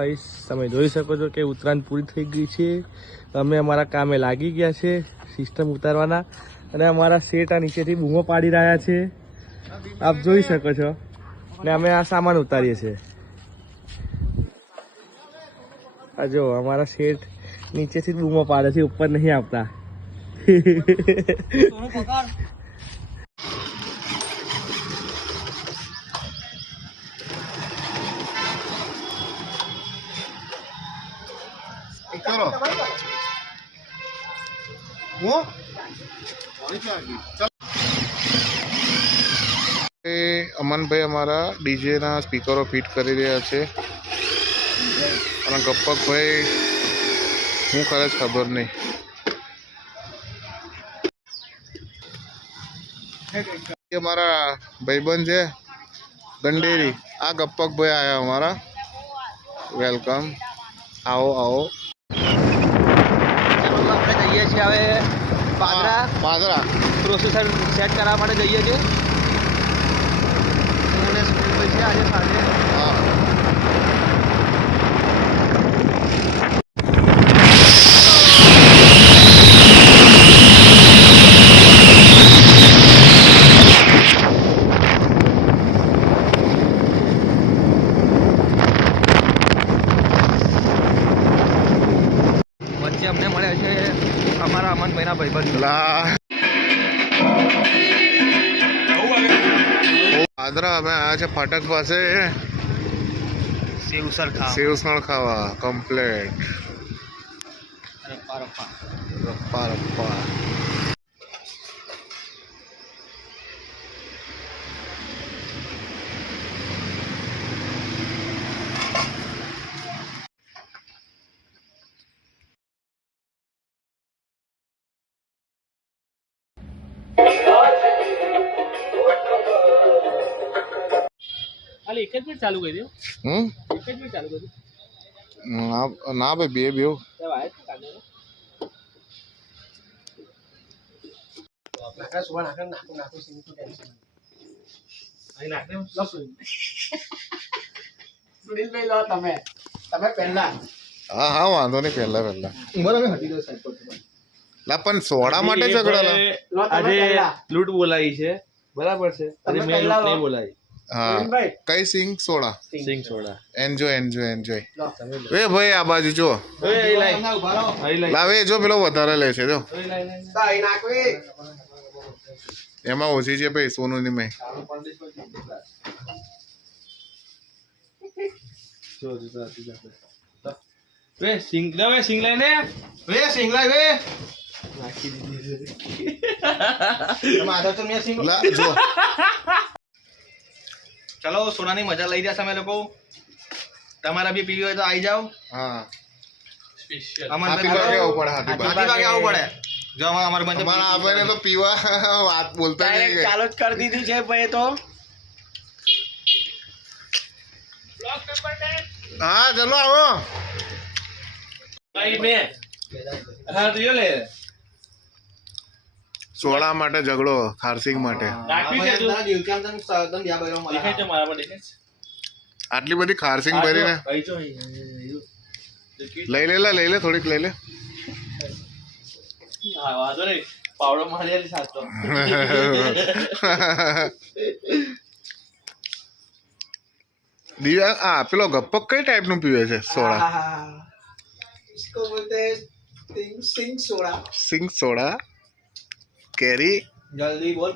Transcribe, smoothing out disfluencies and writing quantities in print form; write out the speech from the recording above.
Guys તમે જોઈ શકો છો કે ઉત્તરાયણ પૂરી થઈ ગઈ છે। અમે અમારા કામે લાગી ગયા છે સિસ્ટમ ઉતારવાના અને અમારા શેઠ આ નીચેથી બૂમો પાડી રહ્યા છે, આપ જોઈ શકો છો। ને અમે આ સામાન ઉતારીએ છીએ। આ જો અમારા શેઠ નીચેથી બૂમો પાડે છે, ઉપર નહીં આવતા। करो वो अमन भाई अमारा डीजे ना स्पीकरो फिट कर रहा है गप्पक भाई हूँ करे खबर नहीं। हमारा भाईबंध है गंडेरी आ गप्पक भाई आया हमारा, वेलकम, आओ आओ। હવે પાદરા પ્રોસેસર સેટ કરવા માટે જઈએ છીએ અને સ્કૂલ છે આજે સાંજે। વચ્ચે અમને મળ્યા છે અમારા અમનભાઈના ભાઈબંધ। પાદરા અમે આયા છે ફાટક પાસે સેવસણ ખાવા કમ્પ્લેટ રપ્પા રપ્પા। ખાલી એક જ મિનિટ ચાલુ કરી દો। એક જ મિનિટ ચાલુ કરી દો। ના ભાઈ બે બેવ હા હા વાંધો નહીં, પહેલા લા પણ સોડા માટે ઝઘડા આજે લૂંટ બોલાવી છે, બરાબર છે, આજે મેં લૂંટ નહીં બોલાવી। હા કઈ સિંગ સોડા એન્જોય એન્જોય એન્જોય। એ ભાઈ આ બાજુ જો લાવે, જો પેલો વધારે લે છે જો એમાં ઓછી છે ભાઈ સોનું ની મેં સિંગ લઈને चलो सोना ની મજા લઈ રહ્યા તમે લોકો। તમારા બી પીવી હોય તો આવી જાઓ। હા સ્પેશિયલ હાથી ભાગે આવું પડે, હાથી ભાગે આવું પડે। જો અમાર બંધ અમારા આપણે તો પીવા વાત બોલતા નહીં, ચાલુ જ કરી દીધી છે ભાઈ। તો હા ચલો આવો ભાઈ મે હા તો લે સોડા માટે ઝઘડો ખારસિંગ માટે આટલી બધી ખારસિંગ ભરીને લઈ લે થોડીક લઈ લે। પાવડો મારી સાચો દિવ્યા આ પેલો ગપ્પક કઈ ટાઈપ નું પીવે છે સોડા? इसको बोलते हैं सिंग सोडा। सिंग सोडा कैरी जल्दी बोल।